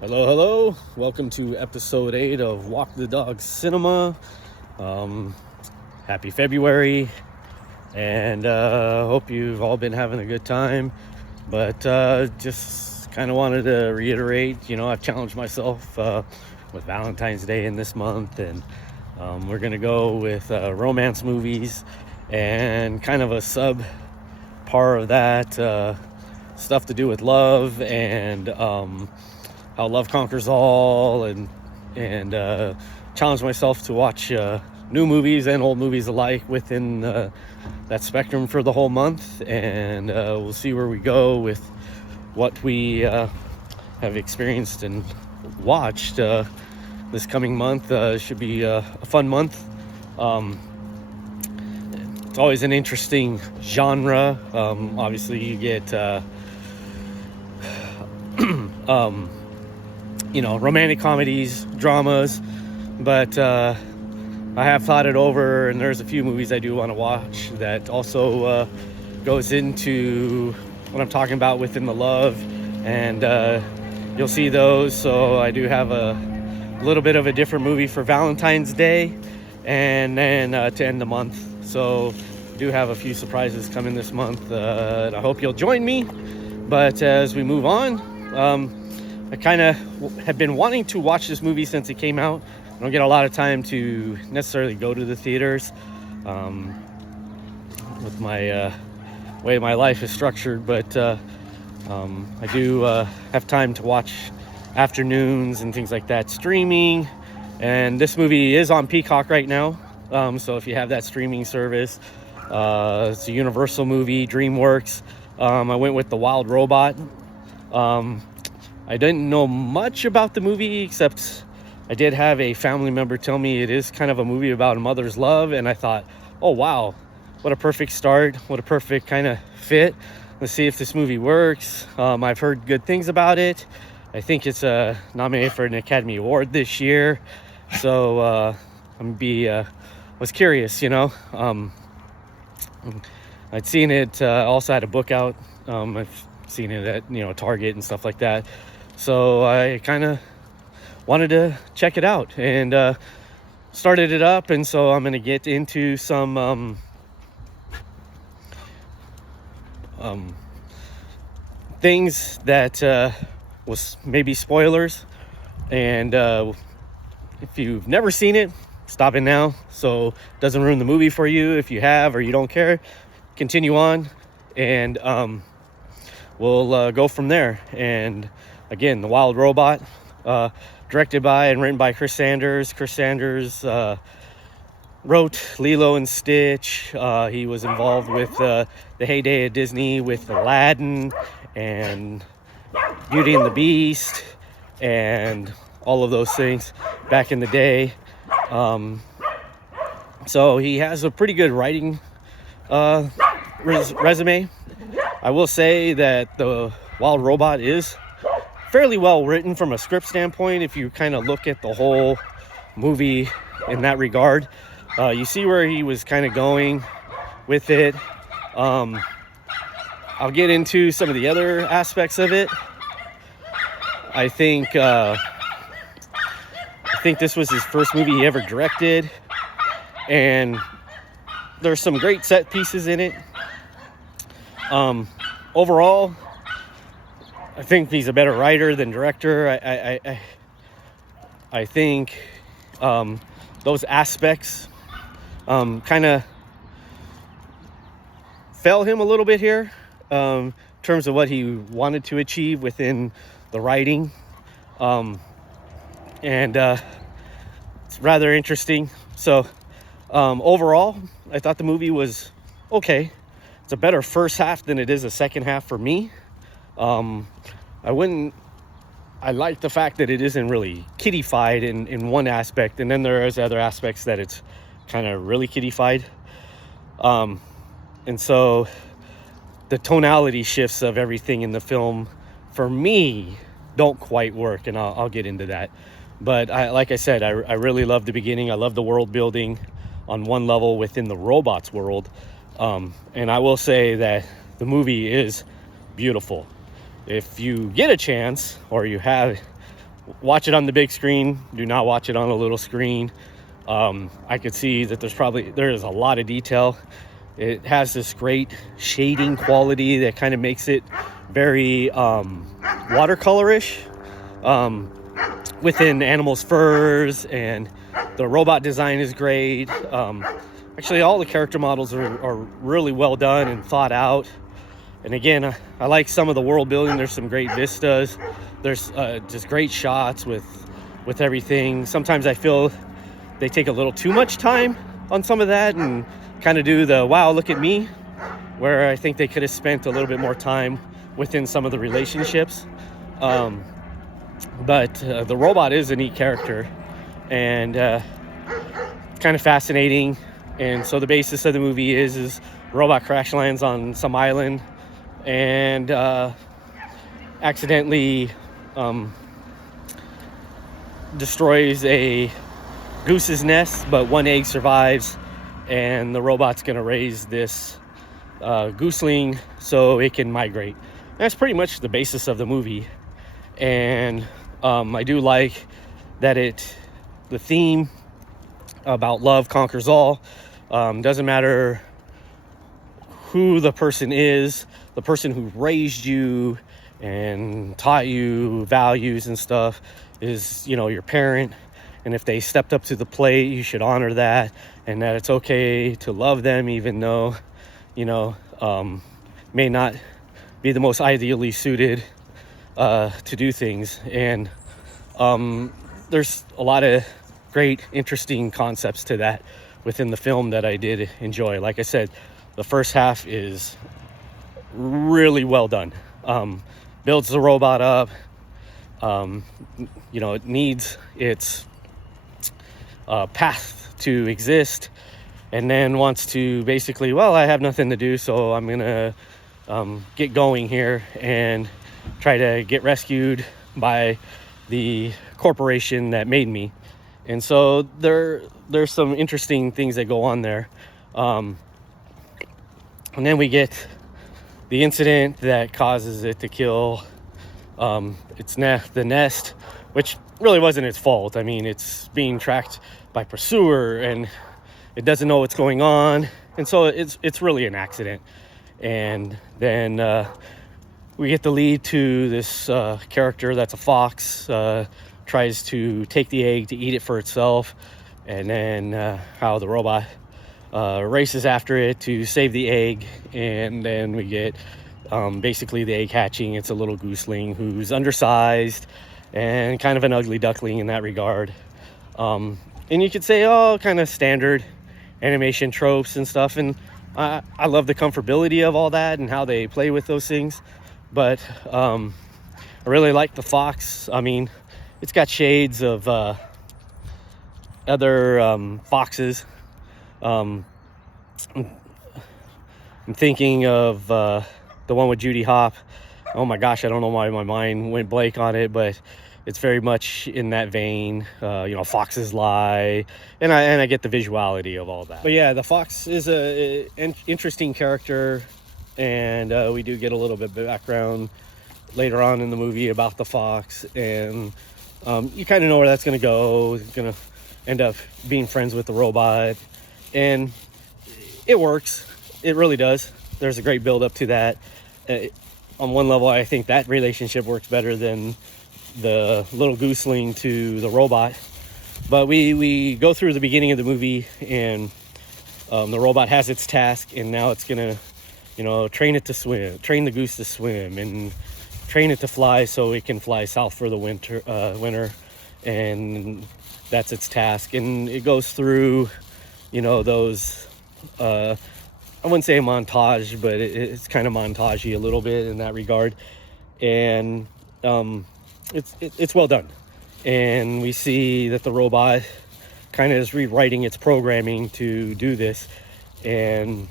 Hello. Welcome to episode 8 of Walk the Dog Cinema. Happy February, and hope you've all been having a good time. But just kind of wanted to reiterate, I've challenged myself with Valentine's Day in this month, and we're going to go with romance movies and kind of a sub part of that, stuff to do with love and how love conquers all, and challenge myself to watch new movies and old movies alike within that spectrum for the whole month, and we'll see where we go with what we have experienced and watched this coming month. Should be a fun month. It's always an interesting genre. Obviously you get romantic comedies, dramas, but I have thought it over, and there's a few movies I do want to watch that also goes into what I'm talking about within the love, and you'll see those. So I do have a little bit of a different movie for Valentine's Day, and then to end the month. So I do have a few surprises coming this month, and I hope you'll join me. But as we move on, I kind of have been wanting to watch this movie since it came out. I don't get a lot of time to necessarily go to the theaters with my way my life is structured, but I do have time to watch afternoons and things like that streaming. And this movie is on Peacock right now, so if you have that streaming service, it's a Universal movie, DreamWorks. I went with The Wild Robot. I didn't know much about the movie, except I did have a family member tell me it is kind of a movie about a mother's love, and I thought, oh wow, what a perfect start, what a perfect kind of fit. Let's see if this movie works. I've heard good things about it. I think it's nominated for an Academy Award this year, so was curious, I'd seen it, also had a book out. I've seen it at Target and stuff like that, so I kind of wanted to check it out, and started it up. And so I'm going to get into some things that was maybe spoilers, and if you've never seen it, stop it now so it doesn't ruin the movie for you. If you have or you don't care, continue on, and we'll go from there. And again, The Wild Robot, directed by and written by Chris Sanders. Chris Sanders wrote Lilo and Stitch. He was involved with the heyday of Disney with Aladdin and Beauty and the Beast and all of those things back in the day. So he has a pretty good writing resume. I will say that The Wild Robot is fairly well written from a script standpoint. If you kind of look at the whole movie in that regard, you see where he was kind of going with it. I'll get into some of the other aspects of it. I think this was his first movie he ever directed, and there's some great set pieces in it. Overall, I think he's a better writer than director. I think those aspects kind of fail him a little bit here, in terms of what he wanted to achieve within the writing. And it's rather interesting. So overall, I thought the movie was okay. It's a better first half than it is a second half for me. I like the fact that it isn't really kiddified in one aspect, and then there is other aspects that it's kind of really kiddified. And so the tonality shifts of everything in the film, for me, don't quite work, and I'll get into that. But like I said, I really love the beginning. I love the world building on one level within the robots world. And I will say that the movie is beautiful. If you get a chance, or you have watch it on the big screen. Do not watch it on a little screen. I could see that there is a lot of detail. It has this great shading quality that kind of makes it very watercolorish within animals' furs, and the robot design is great. Actually, all the character models are really well done and thought out. And again, I like some of the world building. There's some great vistas. There's just great shots with everything. Sometimes I feel they take a little too much time on some of that and kind of do the wow, look at me, where I think they could have spent a little bit more time within some of the relationships. But the robot is a neat character and kind of fascinating. And so the basis of the movie is robot crash lands on some island and accidentally destroys a goose's nest, but one egg survives, and the robot's gonna raise this gooseling so it can migrate. And that's pretty much the basis of the movie. And I do like that the theme about love conquers all. Doesn't matter who the person is, the person who raised you and taught you values and stuff is, your parent. And if they stepped up to the plate, you should honor that, and that it's okay to love them, even though, may not be the most ideally suited to do things. And there's a lot of great, interesting concepts to that within the film that I did enjoy. Like I said, the first half is really well done. Builds the robot up. It needs its path to exist, and then wants to basically, well, I have nothing to do, so I'm gonna get going here and try to get rescued by the corporation that made me. And so there's some interesting things that go on there. And then we get the incident that causes it to kill the nest, which really wasn't its fault. I mean, it's being tracked by pursuer and it doesn't know what's going on. And so it's really an accident. And then we get the lead to this character that's a fox, tries to take the egg to eat it for itself, and then how the robot races after it to save the egg. And then we get basically the egg hatching. It's a little gooseling who's undersized and kind of an ugly duckling in that regard. And you could say, kind of standard animation tropes and stuff. And I love the comfortability of all that and how they play with those things. But I really like the fox. I mean, it's got shades of other foxes. I'm thinking of the one with Judy Hopps. Oh my gosh, I don't know why my mind went blank on it, but it's very much in that vein. Foxes lie, and I get the visuality of all that. But yeah, the fox is an interesting character, and we do get a little bit of background later on in the movie about the fox, and you kind of know where that's going to go. It's going to end up being friends with the robot, and it works. It really does. There's a great build up to that. On one level, I think that relationship works better than the little gooseling to the robot. But we go through the beginning of the movie, and the robot has its task, and now it's gonna, train it to swim, train the goose to swim, and train it to fly so it can fly south for the winter, and that's its task. And it goes through, those. I wouldn't say a montage, but it's kind of montagey a little bit in that regard, and it's well done. And we see that the robot kind of is rewriting its programming to do this, and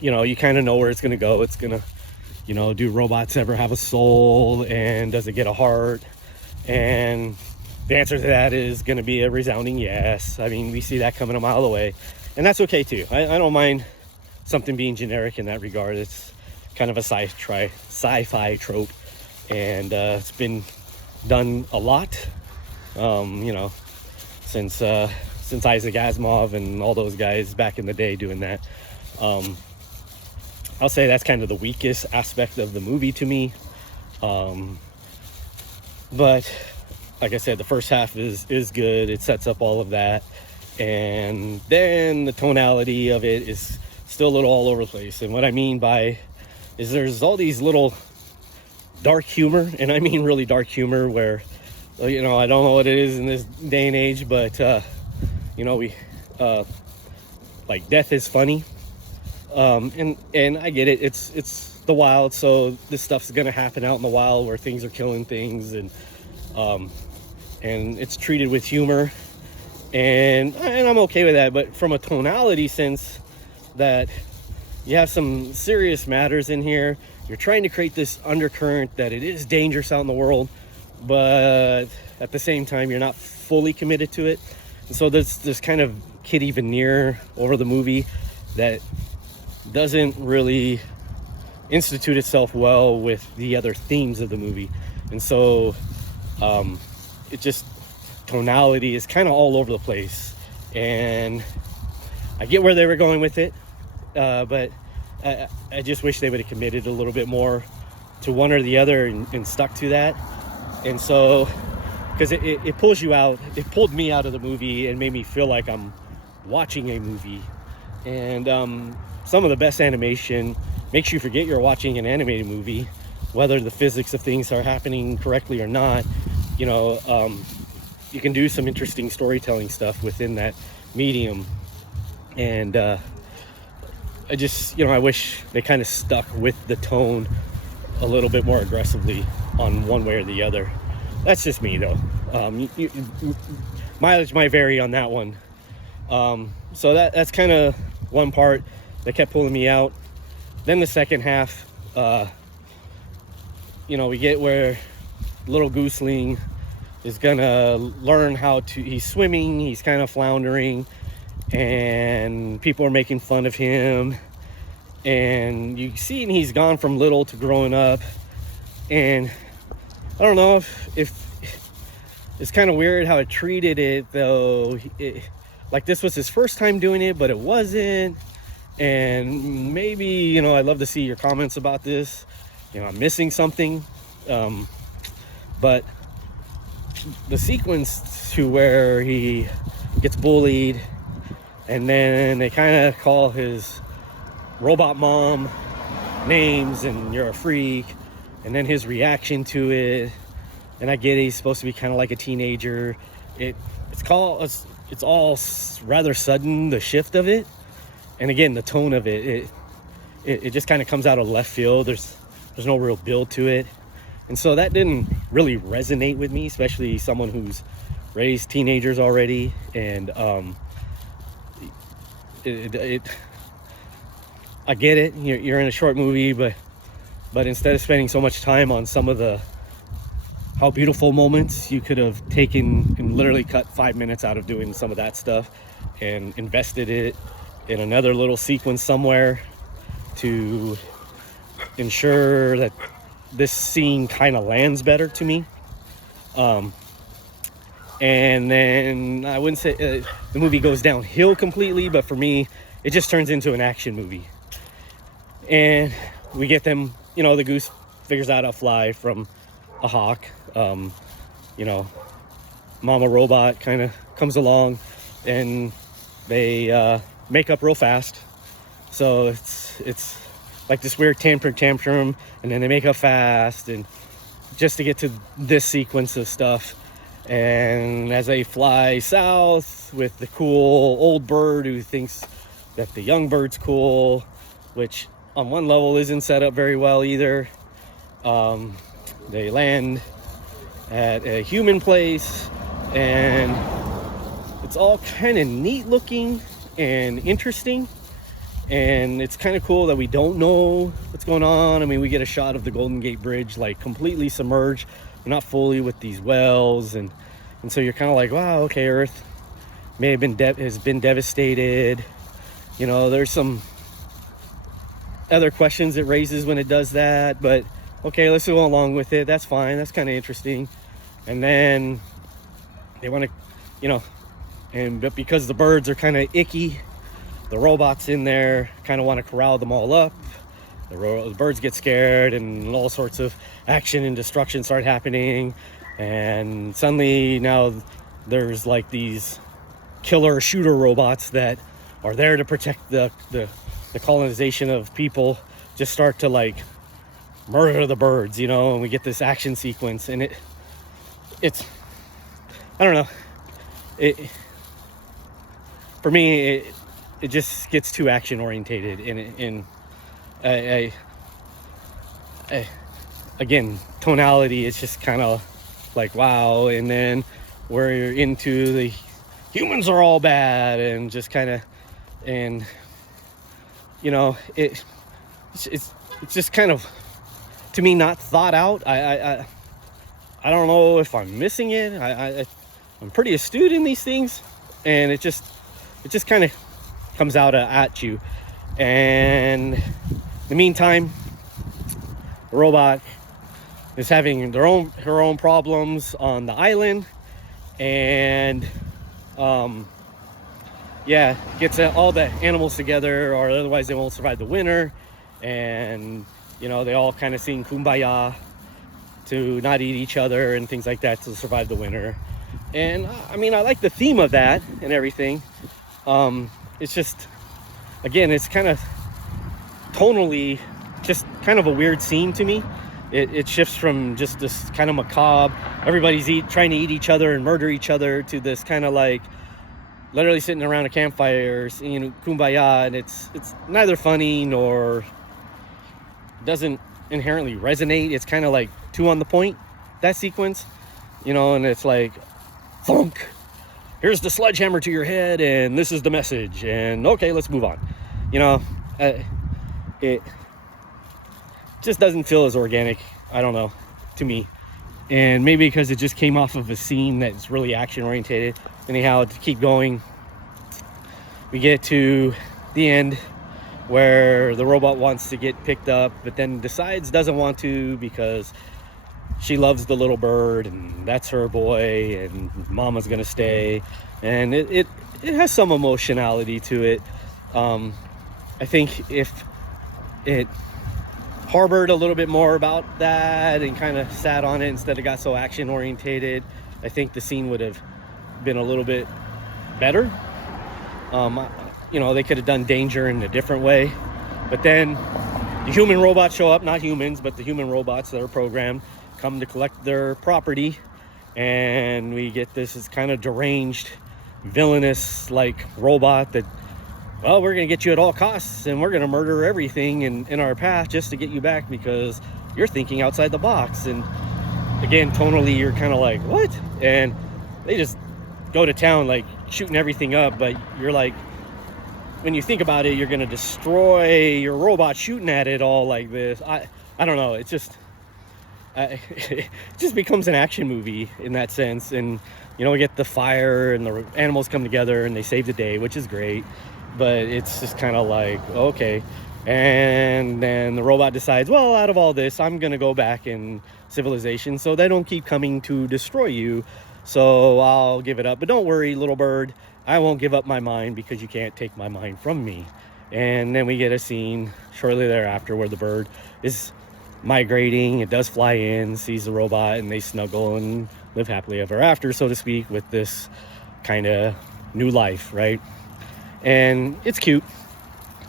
you kind of know where it's going to go. It's going to, do robots ever have a soul, and does it get a heart? And the answer to that is going to be a resounding yes. I mean, we see that coming a mile away, and that's okay too. I don't mind something being generic in that regard. It's kind of a sci-fi trope, and it's been done a lot, you know, since Isaac Asimov and all those guys back in the day doing that. I'll say that's kind of the weakest aspect of the movie to me. But like I said, the first half is good. It sets up all of that. And then the tonality of it is still a little all over the place. And what I mean by is there's all these little dark humor, and I mean really dark humor, where, you know, I don't know what it is in this day and age, but you know, we like death is funny. And I get it. It's the wild, so this stuff's gonna happen out in the wild where things are killing things, and it's treated with humor, and I'm okay with that. But from a tonality sense, that you have some serious matters in here. You're trying to create this undercurrent that it is dangerous out in the world, but at the same time, you're not fully committed to it. And so there's this kind of kiddie veneer over the movie that doesn't really institute itself well with the other themes of the movie. And so it just, tonality is kind of all over the place. And I get where they were going with it, but I just wish they would have committed a little bit more to one or the other and stuck to that. And so, because it pulls you out, it pulled me out of the movie and made me feel like I'm watching a movie. And some of the best animation makes you forget you're watching an animated movie, whether the physics of things are happening correctly or not. You know, you can do some interesting storytelling stuff within that medium. And I just, you know, I wish they kind of stuck with the tone a little bit more aggressively on one way or the other. That's just me, though. Mileage might vary on that one. So that's kind of one part that kept pulling me out. Then the second half, you know, we get where little Gooseling is gonna learn how to, he's swimming, he's kind of floundering, and people are making fun of him. And you see he's gone from little to growing up. And I don't know if it's kind of weird how it treated it, though. Like this was his first time doing it, but it wasn't. And maybe, you know, I'd love to see your comments about this. You know, I'm missing something. But the sequence to where he gets bullied, and then they kind of call his robot mom names, and you're a freak, and then his reaction to it, and I get it, he's supposed to be kind of like a teenager. It's all rather sudden, the shift of it, and again the tone of it just kind of comes out of left field. There's no real build to it, and so that didn't really resonate with me, especially someone who's raised teenagers already. And I get it, you're in a short movie, but instead of spending so much time on some of the how beautiful moments, you could have taken and literally cut 5 minutes out of doing some of that stuff and invested it in another little sequence somewhere to ensure that this scene kind of lands better to me. And then I wouldn't say the movie goes downhill completely, but for me, it just turns into an action movie. And we get them, you know, the goose figures out how to fly from a hawk. You know, Mama Robot kind of comes along, and they make up real fast. So it's like this weird tantrum, and then they make up fast, and just to get to this sequence of stuff. And as they fly south with the cool old bird who thinks that the young bird's cool, which on one level isn't set up very well either. They land at a human place, and it's all kind of neat looking and interesting. And it's kind of cool that we don't know what's going on. I mean, we get a shot of the Golden Gate Bridge like completely submerged, not fully, with these wells, and so you're kind of like, wow, okay, Earth may have been has been devastated. You know, there's some other questions it raises when it does that, but okay, let's go along with it. That's fine. That's kind of interesting. And then they want to, you know, but because the birds are kind of icky, the robots in there kind of want to corral them all up. The birds get scared, and all sorts of action and destruction start happening. And suddenly now there's like these killer shooter robots that are there to protect the colonization of people, just start to like murder the birds, you know, and we get this action sequence, and it's I don't know, for me it just gets too action orientated, and again, tonality, it's just kind of like, wow. And then we're into the humans are all bad, and just kind of, and you know, it's just kind of, to me, not thought out. I don't know if I'm missing it. I'm pretty astute in these things, and it just kind of comes out at you. And in the meantime, the robot is having her own problems on the island, and gets all the animals together, or otherwise they won't survive the winter. And you know, they all kind of sing kumbaya to not eat each other and things like that to survive the winter. And I mean, I like the theme of that and everything. It's just, again, it's kind of tonally just kind of a weird scene to me. It shifts from just this kind of macabre, everybody's trying to eat each other and murder each other, to this kind of like literally sitting around a campfire singing kumbaya. And it's neither funny nor doesn't inherently resonate. It's kind of like too on the point, that sequence, you know. And it's like, thunk, here's the sledgehammer to your head, and this is the message, and okay, let's move on, you know. It just doesn't feel as organic, I don't know, to me. And maybe because it just came off of a scene that's really action oriented. Anyhow, to keep going, we get to the end where the robot wants to get picked up, but then doesn't want to, because she loves the little bird, and that's her boy, and mama's gonna stay. And it has some emotionality to it. I think if it harbored a little bit more about that and kind of sat on it instead of got so action orientated, I think the scene would have been a little bit better. You know, they could have done danger in a different way. But then the human robots show up, not humans, but the human robots that are programmed come to collect their property, and we get this kind of deranged, villainous like robot that, well, we're gonna get you at all costs, and we're gonna murder everything in our path just to get you back because you're thinking outside the box. And again, tonally, you're kind of like, what? And they just go to town, like shooting everything up, but you're like, when you think about it, you're gonna destroy your robot shooting at it all like this. I don't know. It's just it just becomes an action movie in that sense. And you know, we get the fire and the animals come together and they save the day, which is great. But it's just kind of like, okay. And then the robot decides, well, out of all this, I'm gonna go back in civilization so they don't keep coming to destroy you. So I'll give it up. But don't worry, little bird, I won't give up my mind, because you can't take my mind from me. And then we get a scene shortly thereafter where the bird is migrating. It does fly in, sees the robot, and they snuggle and live happily ever after, so to speak, with this kind of new life, right? And it's cute.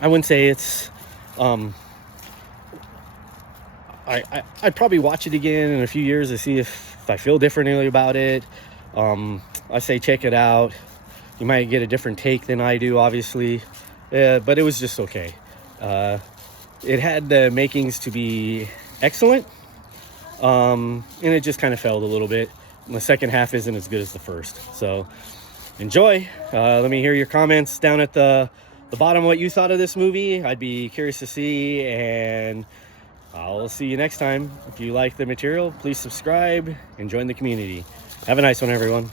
I wouldn't say it's I'd probably watch it again in a few years to see if I feel differently about it. I say check it out. You might get a different take than I do, obviously, but it was just okay. It had the makings to be excellent, and it just kind of failed a little bit. And the second half isn't as good as the first. So enjoy. Let me hear your comments down at the bottom, what you thought of this movie. I'd be curious to see, and I'll see you next time. If you like the material, please subscribe and join the community. Have a nice one, everyone.